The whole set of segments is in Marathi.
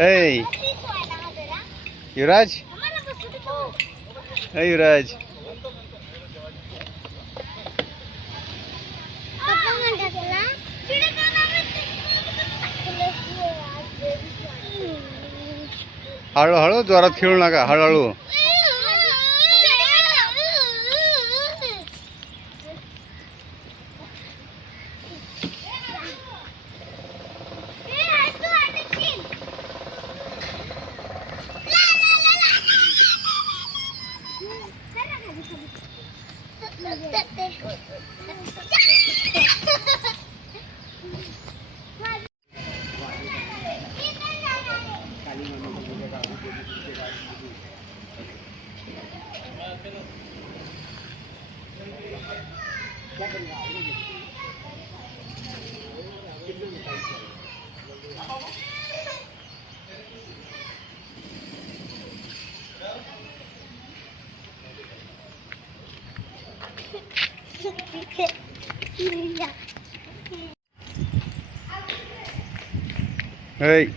ऐ युवराज, ऐ युवराज. हळूहळू जोरात खेळू नका, हळूहळू. Hey.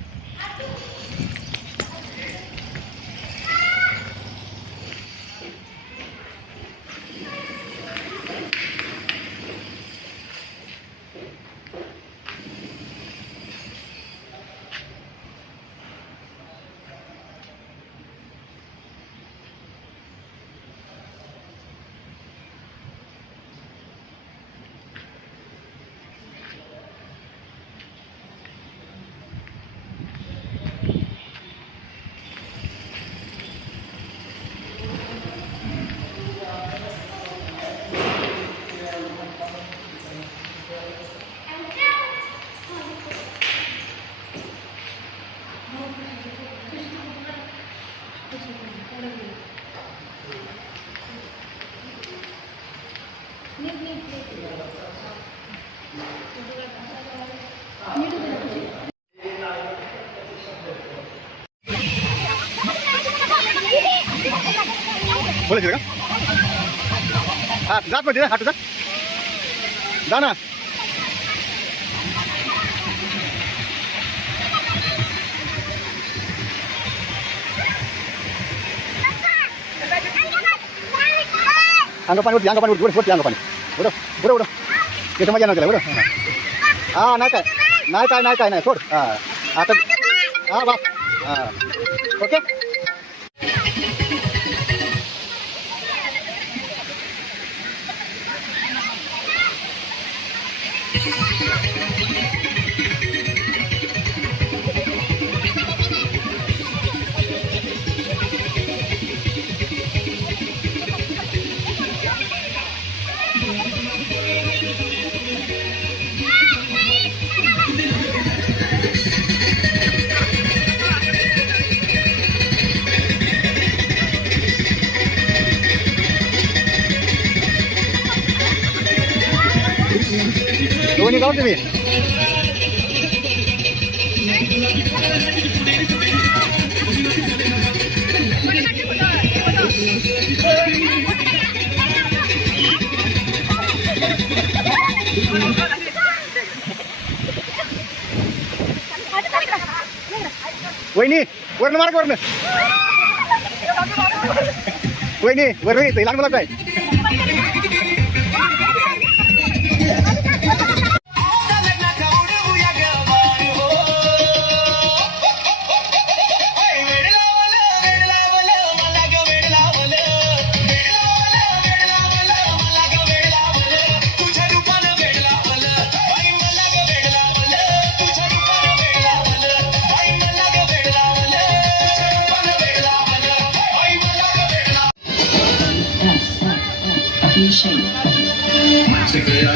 बोले का? हाँ जात मध्ये हाट जा जा ना. अंगपाणी उठली, अंगपाणी उठली, अंगपाणी उडव उडव उडव. त्याच्या मजा नाही त्याला, उडव. हा नाही काय नाही काय नाही काय नाही सोड. हा आता हा बस. हा ओके. दोन्ही गाव तुम्ही वहिनी वर्ण मार्ग वर्ण वहिनी वर्ण येते लहान मुलाच आहे.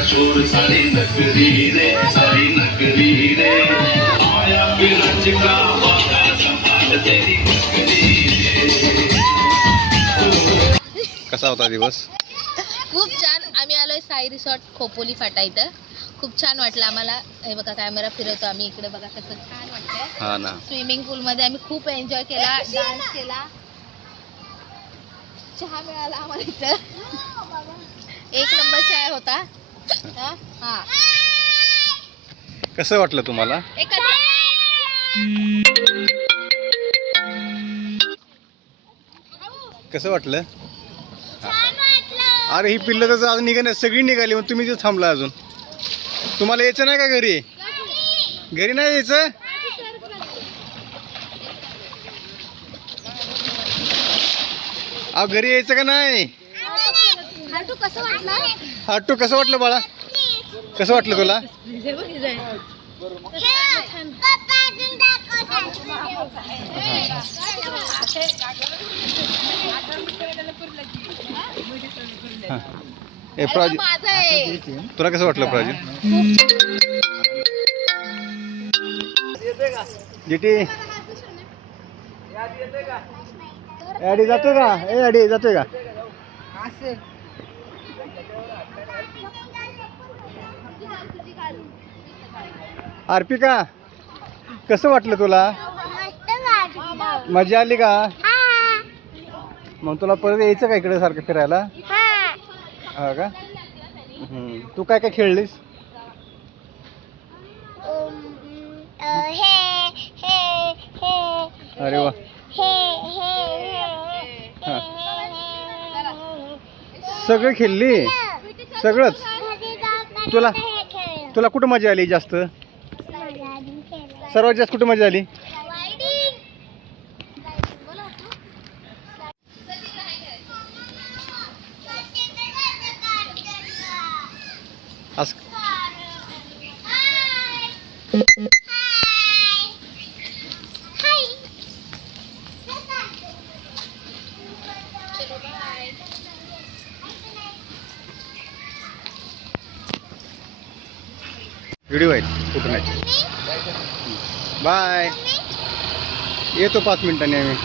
शोर सारी नकली रे, सारी नकली रे. आया बिरज का वादा संभाल तेरी नकली रे. कसा होता दिवस? खूप छान. आम्ही आलोय साई रिसॉर्ट खोपोली फाटा इथं. खूप छान वाटलं आम्हाला. हे बघा कॅमेरा फिरवतो आम्ही इकडे, बघा कसं छान वाटतंय. हा ना. स्विमिंग पूल मध्ये आम्ही खूप एन्जॉय केला, डान्स केला, चहा मिळाला आम्हाला इथं. एक नंबर चाय होता. हा कसं वाटलं तुम्हाला? एक कसं वाटलं? अरे ही पिल्लं तर अजून निघाली सगळी निघाली मग तुम्ही तिथं थांबला अजून. तुम्हाला यायचं नाही का घरी? घरी नाही यायचं? अहो घरी यायचं का नाही? हाटू कसं वाटलं? हाटू कसं वाटलं बाळा? कसं वाटलं तुला? प्राजू माझं आहे. तुला कसं वाटलं प्राजू? जीटी ॲडी जातोय का? ॲडी जातोय का? अर्पिका कसं वाटलं तुला? मजा आली का? मग तुला परत यायचं का इकडे सारखं फिरायला? हा का? तू काय काय खेळलीस? अरे वा. सगळं खेळली सगळंच. तुला तुला कुठं मजा आली जास्त? सर्वात जास्त कुठं मजा आली? असं व्हिडिओ आहे कुठं नाही. बाय. येतो 5 मिनिटांनी आम्ही.